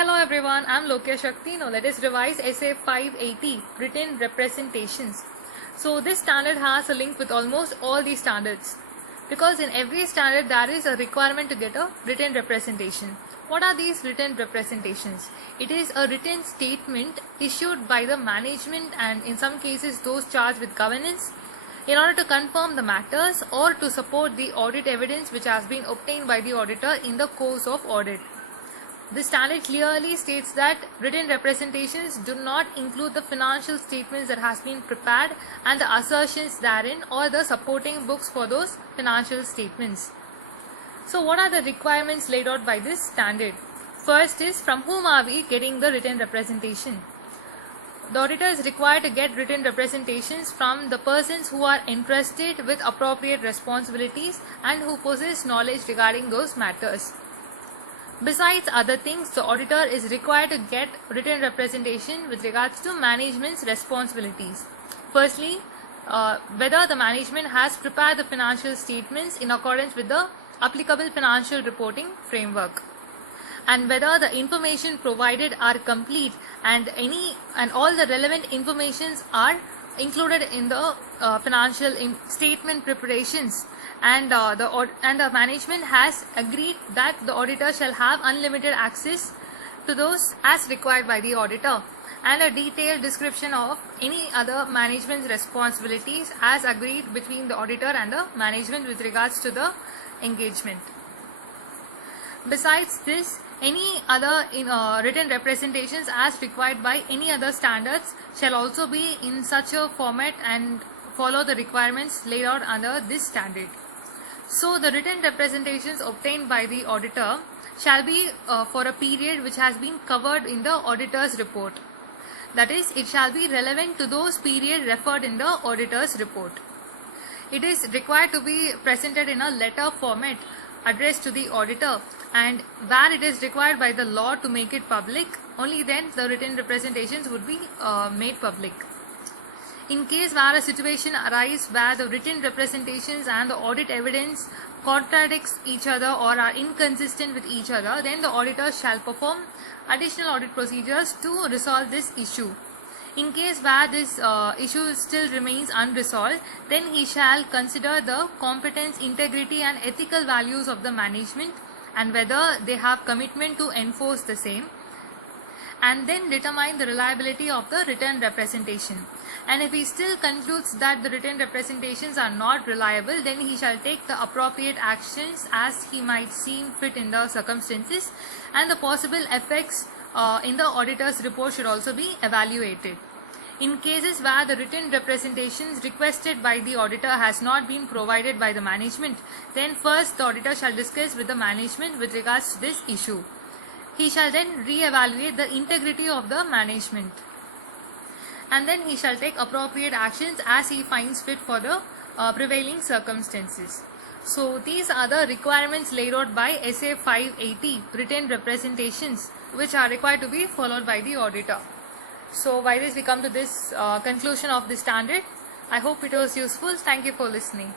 Hello everyone, I'm Lokiya. Now let us revise Essay 580, Written Representations. So this standard has a link with almost all these standards, because in every standard there is a requirement to get a written representation. What are these written representations? It is a written statement issued by the management and in some cases those charged with governance in order to confirm the matters or to support the audit evidence which has been obtained by the auditor in the course of audit. The standard clearly states that written representations do not include the financial statements that has been prepared and the assertions therein or the supporting books for those financial statements. So what are the requirements laid out by this standard? First is, from whom are we getting the written representation? The auditor is required to get written representations from the persons who are entrusted with appropriate responsibilities and who possess knowledge regarding those matters. Besides other things, the auditor is required to get written representation with regards to management's responsibilities. Firstly, whether the management has prepared the financial statements in accordance with the applicable financial reporting framework, and whether the information provided are complete and all the relevant informations are included in the financial statement preparations, and the management has agreed that the auditor shall have unlimited access to those as required by the auditor, and a detailed description of any other management's responsibilities as agreed between the auditor and the management with regards to the engagement. Besides this, any other written representations as required by any other standards shall also be in such a format and follow the requirements laid out under this standard. So the written representations obtained by the auditor shall be for a period which has been covered in the auditor's report. That is, it shall be relevant to those periods referred in the auditor's report. It is required to be presented in a letter format addressed to the auditor, and where it is required by the law to make it public, only then the written representations would be made public. In case where a situation arises where the written representations and the audit evidence contradicts each other or are inconsistent with each other, then the auditor shall perform additional audit procedures to resolve this issue. In case where this issue still remains unresolved, then he shall consider the competence, integrity and ethical values of the management and whether they have commitment to enforce the same, and then determine the reliability of the written representation. And if he still concludes that the written representations are not reliable, then he shall take the appropriate actions as he might seem fit in the circumstances, and the possible effects in the auditor's report should also be evaluated. In cases where the written representations requested by the auditor has not been provided by the management, then first the auditor shall discuss with the management with regards to this issue. He shall then re-evaluate the integrity of the management, and then he shall take appropriate actions as he finds fit for the prevailing circumstances. So these are the requirements laid out by Essay 580, written representations, which are required to be followed by the auditor. So by this we come to this conclusion of the standard. I hope it was useful. Thank you for listening.